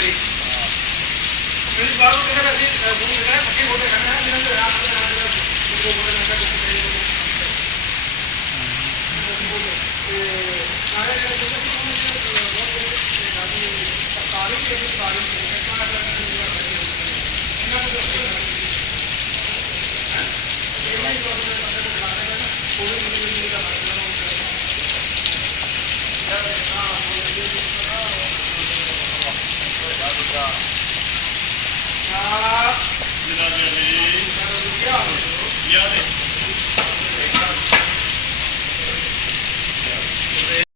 ਮੇਰੀ ਮੇਰੀ ਬਾਤ ਉਹ ਕਹਿੰਦਾ ਅਸੀਂ ਗੁਰੂ ਨੇ ਕਹਿੰਦਾ ਪੱਕੇ ਵੋਟੇ ਖਾਣਾ ਹੈ ਜਿਹਨਾਂ ਦੇ ਰਾਤ ਦੇ ਰਾਤ ਦੇ ਗੁਰੂ ਵੋਟੇ ਖਾਣਾ ਕੁਝ ਕਰੇ ਤੇ ਸਾਰੇ ਜਿਹੜੇ ਜਿਹੜੇ ਸਰਕਾਰੀ